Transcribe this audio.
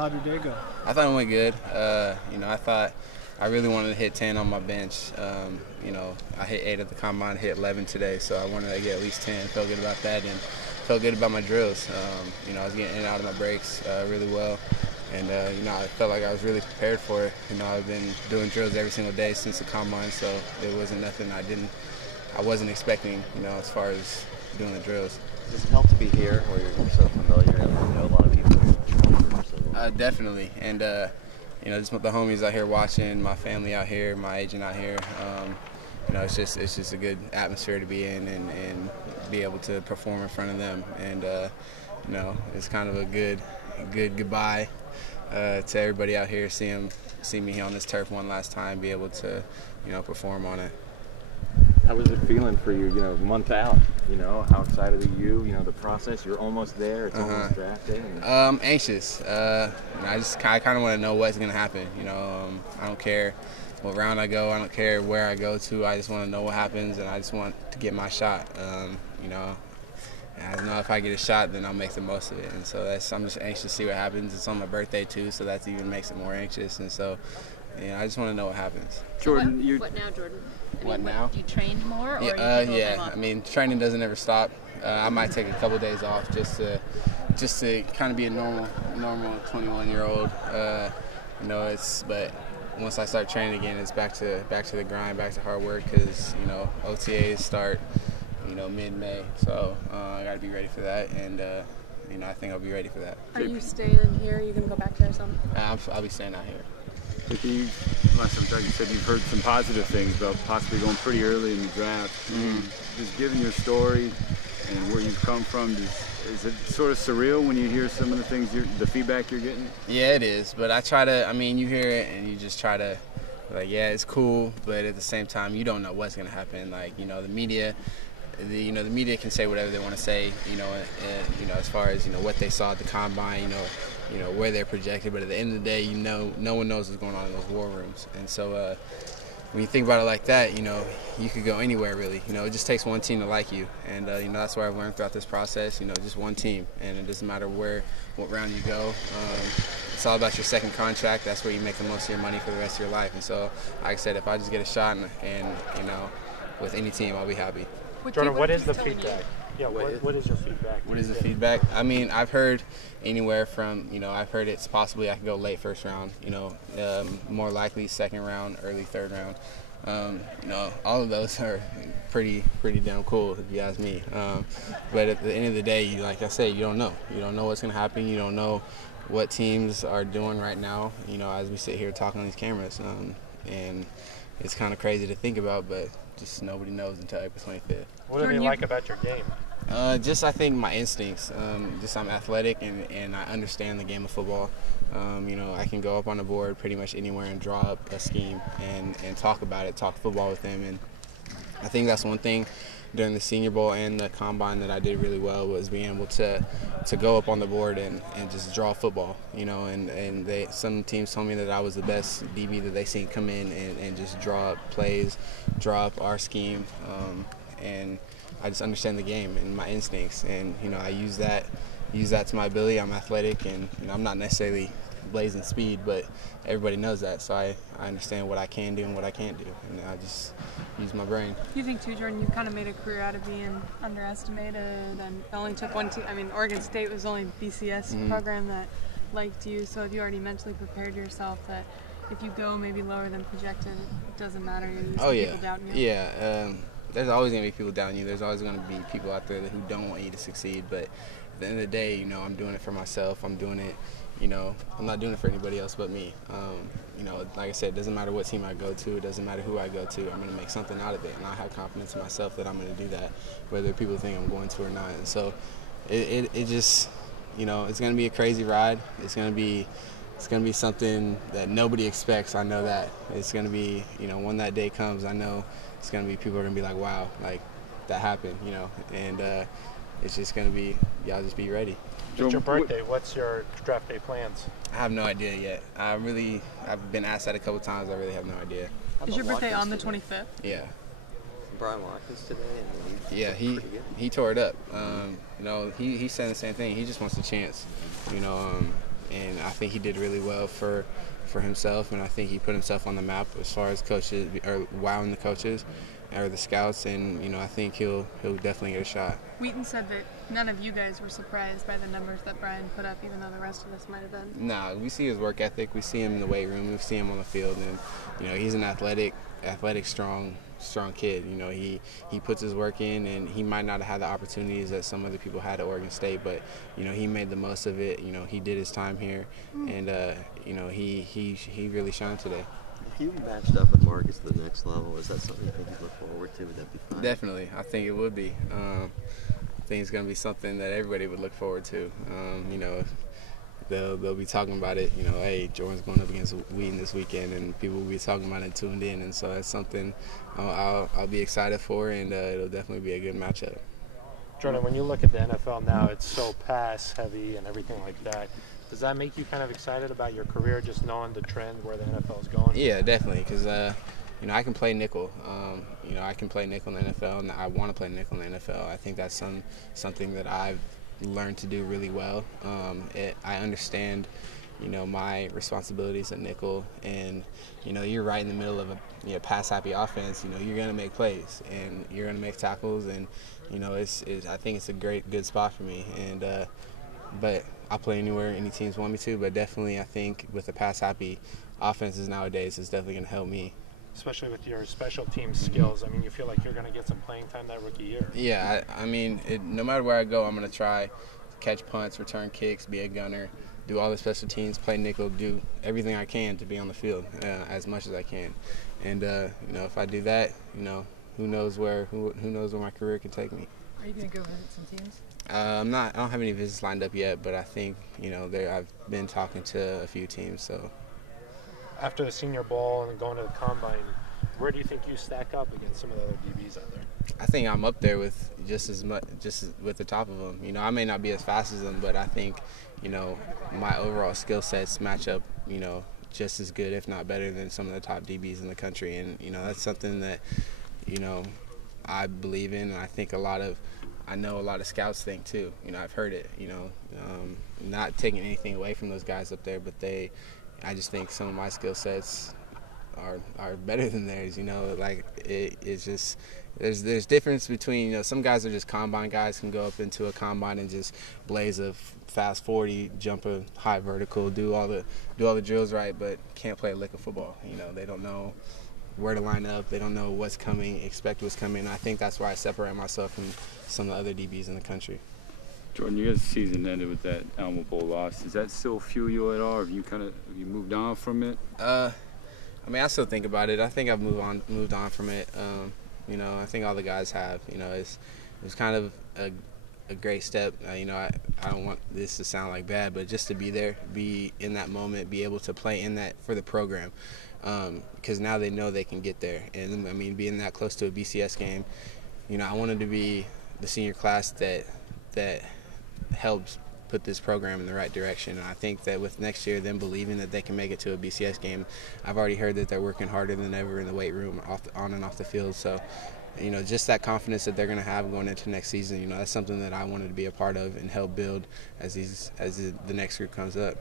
How did they go? I thought it went good. I thought I really wanted to hit 10 on my bench. I hit 8 at the combine, hit 11 today, so I wanted to get at least 10. Felt good about that and felt good about my drills. I was getting in and out of my breaks really well. And, I felt like I was really prepared for it. I've been doing drills every single day since the combine, so it wasn't nothing I wasn't expecting, as far as doing the drills. Does it help to be here where you're so familiar and a lot of people? Definitely. And, just with the homies out here watching, my family out here, my agent out here, it's just a good atmosphere to be in and be able to perform in front of them. And, it's kind of a good goodbye to everybody out here, see me on this turf one last time, be able to, perform on it. How was it feeling for you, month out? How excited are you? The process, you're almost there, it's almost draft day. Anxious. I kind of want to know what's going to happen. I don't care what round I go, I don't care where I go to, I just want to know what happens, and I just want to get my shot. I know if I get a shot, then I'll make the most of it. And so I'm just anxious to see what happens. It's on my birthday, too, so that even makes it more anxious. And so, I just want to know what happens. Jordan, what now, Jordan? What now? Do you train more? Or yeah. Training doesn't ever stop. I might take a couple days off just to kind of be a normal 21-year-old. But once I start training again, it's back to the grind, back to hard work, because OTAs start mid-May, so I got to be ready for that, and I think I'll be ready for that. Are you staying here? Are you going to go back to Arizona? I'll be staying out here. Last time you said you've heard some positive things about possibly going pretty early in the draft. Just given your story and where you've come from, is it sort of surreal when you hear some of the things, the feedback you're getting? Yeah, it is, but I try to, you hear it and you just try to, yeah, it's cool, but at the same time, you don't know what's going to happen. The media, the media can say whatever they want to say, as far as, what they saw at the combine, where they're projected. But at the end of the day, no one knows what's going on in those war rooms. And so when you think about it like that, you could go anywhere really. It just takes one team to like you. And, that's what I've learned throughout this process, just one team. And it doesn't matter what round you go. It's all about your second contract. That's where you make the most of your money for the rest of your life. And so, like I said, if I just get a shot and with any team, I'll be happy. Jordan, what is the feedback? Yeah, what is your feedback? What is the feedback? I've heard anywhere from, I've heard it's possibly I can go late first round, more likely second round, early third round. All of those are pretty damn cool if you ask me. But at the end of the day, like I said, you don't know. You don't know what's going to happen. You don't know what teams are doing right now, as we sit here talking on these cameras. And it's kind of crazy to think about, but just nobody knows until April 25th. What do they like about your game? I think my instincts. I'm athletic and I understand the game of football. I can go up on the board pretty much anywhere and draw up a scheme and talk about it, talk football with them. And I think that's one thing during the Senior Bowl and the Combine that I did really well was being able to go up on the board and just draw football. And some teams told me that I was the best DB that they seen come in and just draw up plays, draw up our scheme. And I just understand the game and my instincts, and I use that to my ability. I'm athletic, and I'm not necessarily blazing speed, but everybody knows that, so I understand what I can do and what I can't do, and I just use my brain. You think too, Jordan, you've kind of made a career out of being underestimated, and it only took one team. Oregon State was the only BCS program that liked you, so have you already mentally prepared yourself that if you go maybe lower than projected, it doesn't matter, people doubting you? Yeah. There's always going to be people doubting you. There's always going to be people out there who don't want you to succeed. But at the end of the day, I'm doing it for myself. I'm doing it, I'm not doing it for anybody else but me. Like I said, it doesn't matter what team I go to. It doesn't matter who I go to. I'm going to make something out of it. And I have confidence in myself that I'm going to do that, whether people think I'm going to or not. And so it just, it's going to be a crazy ride. It's going to be something that nobody expects. I know that. It's going to be, when that day comes, I know it's going to be, people are going to be like, wow, like, that happened, and it's just going to be, y'all just be ready. It's your birthday. What's your draft day plans? I have no idea yet. I've been asked that a couple times. I really have no idea. Is your birthday on the 25th? Yeah. Brian Watkins today, and yeah, he tore it up. He's saying the same thing. He just wants a chance, I think he did really well for himself, and I think he put himself on the map as far as coaches or wowing the coaches or the scouts, and I think he'll definitely get a shot. Wheaton said that none of you guys were surprised by the numbers that Brian put up, even though the rest of us might have been. Nah, we see his work ethic. We see him in the weight room. We see him on the field, and he's an athletic, strong kid. He puts his work in, and he might not have had the opportunities that some other people had at Oregon State, but he made the most of it. He did his time here, and he really shined today. If you matched up with Marcus to the next level, is that something you think you'd look forward to? Would that be fun? Definitely. I think it would be. I think it's going to be something that everybody would look forward to. They'll be talking about it, hey, Jordan's going up against Wheaton this weekend, and people will be talking about it tuned in, and so that's something I'll be excited for, and it'll definitely be a good matchup. Jordan, when you look at the NFL now, it's so pass heavy and everything like that. Does that make you kind of excited about your career, just knowing the trend where the NFL is going? Yeah, definitely, because I can play nickel. I can play nickel in the NFL, and I want to play nickel in the NFL. I think that's something that I've learned to do really well. I understand, my responsibilities at nickel, and you're right in the middle of a pass-happy offense. You're gonna make plays and you're gonna make tackles, and I think it's a good spot for me. And but I'll play anywhere any teams want me to. But definitely, I think with the pass-happy offenses nowadays, it's definitely gonna help me. Especially with your special team skills. I mean, you feel like you're going to get some playing time that rookie year. Yeah, no matter where I go, I'm going to try to catch punts, return kicks, be a gunner, do all the special teams, play nickel, do everything I can to be on the field as much as I can. And, if I do that, who knows where my career can take me. Are you going to go visit some teams? I don't have any visits lined up yet, but I think, I've been talking to a few teams, so. After the Senior Bowl and going to the Combine, where do you think you stack up against some of the other DBs out there? I think I'm up there with just with the top of them. I may not be as fast as them, but I think, my overall skill sets match up, just as good, if not better, than some of the top DBs in the country. And, that's something that, I believe in, and I think I know a lot of scouts think too. I've heard it, not taking anything away from those guys up there, but I just think some of my skill sets are better than theirs. It's just there's difference between some guys are just combine guys, can go up into a combine and just blaze a fast 40, jump a high vertical, do all the drills right, but can't play a lick of football. They don't know where to line up, they don't know what's coming, expect what's coming. I think that's why I separate myself from some of the other DBs in the country. Jordan, your season ended with that Alamo Bowl loss. Does that still fuel you at all, or have you moved on from it? I still think about it. I think I've moved on from it. I think all the guys have. It was kind of a great step. I don't want this to sound like bad, but just to be there, be in that moment, be able to play in that for the program, because now they know they can get there. And being that close to a BCS game, I wanted to be the senior class that helps put this program in the right direction. And I think that with next year, them believing that they can make it to a BCS game, I've already heard that they're working harder than ever in the weight room, on and off the field. So, just that confidence that they're going to have going into next season, that's something that I wanted to be a part of and help build as the next group comes up.